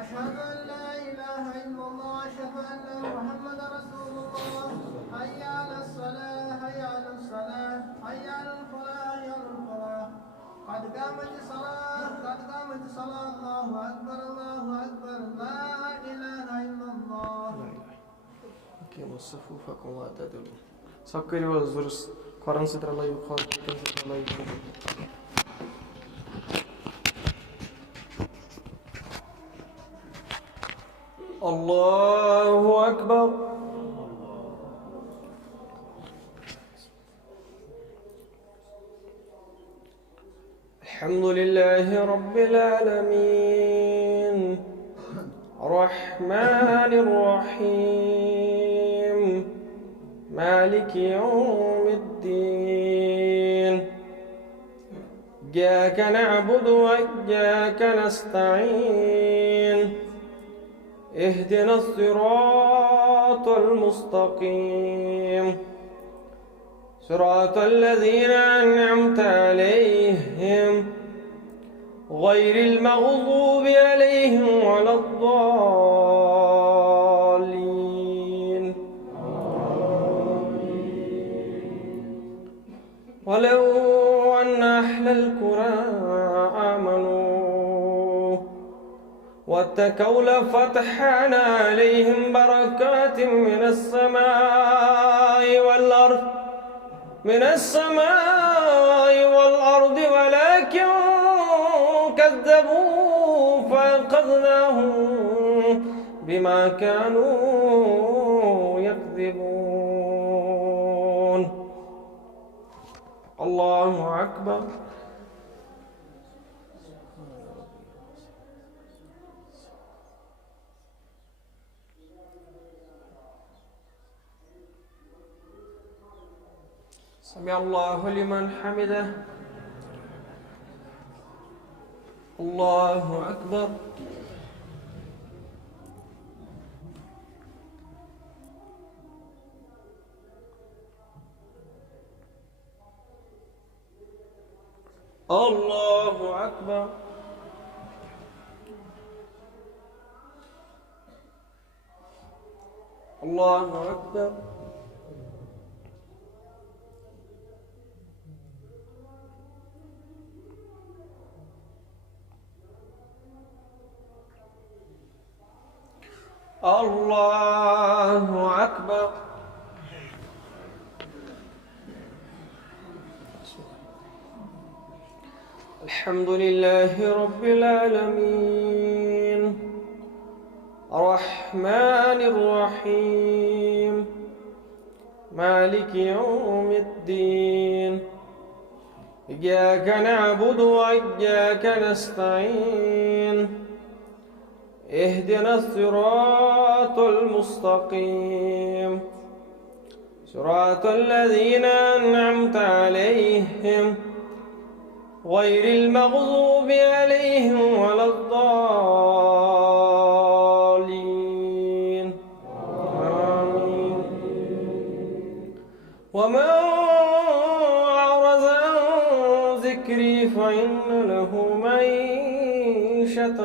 أشهد أن لا إله إلا الله أشهد أن محمدا رسول الله. حي على الصلاة حي على الصلاة حي على الفلاح حي على الفلاح. قد قامت الصلاة قد قامت الصلاة. الله أكبر الله أكبر لا إله إلا الله. أقيموا صفوفكم واعتدلوا. Sakkari vazurus. Koran sitralar yukarı, dikkat sitralar yukarı. Allahu Akbar. Elhamdülillahi Rabbil alemin. Rahmanirrahim. Maliki yevmiddin. İyyâke na'budu ve iyyâke nesta'in. اهدنا الصراط المستقيم صراط الذين أنعمت عليهم غير المغضوب عليهم ولا الضالين ولو أن أهل القرى آمنوا واتقوا لفتحنا عليهم بركات من السماء والأرض ولكن كذبوا فأخذناهم بما كانوا يكذبون. الله أكبر. سمع الله لمن حمده. الله أكبر. الله أكبر. الله أكبر. الله أكبر. الحمد لله رب العالمين الرحمن الرحيم مالك يوم الدين إياك نعبد وإياك نستعين اهدنا الصراط المستقيم صراط الذين أنعمت عليهم غير المغضوب عليهم ولا الضالين آمين. ومن أعرض عن ذكري فإن له معيشة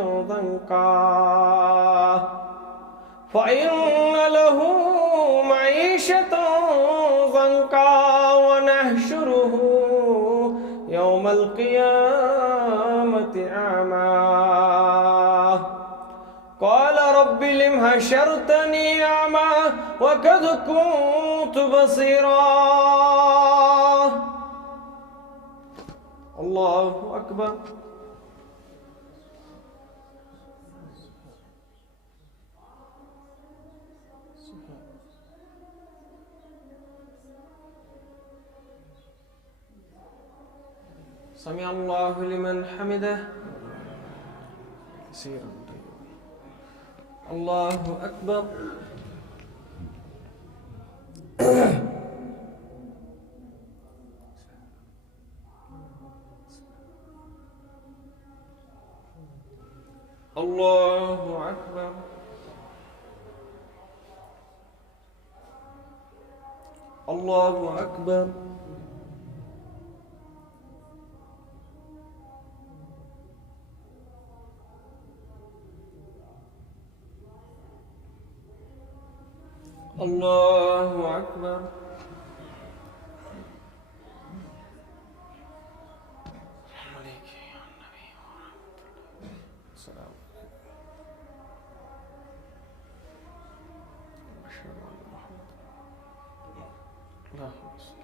ضنكا ونحشره يوم القيامة أعمى قال رب لم حشرتني أعمى وقد كنت بصيرا. الله أكبر. سمع الله لمن حمده. الله أكبر. الله أكبر. الله أكبر. الله أكبر. عليك يا النبي ورحمة الله. السلام عليكم. أشهد أن محمد اللهم صل.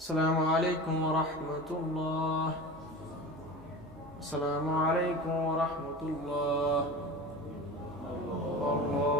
السلام عليكم ورحمة الله. السلام عليكم ورحمة الله. الله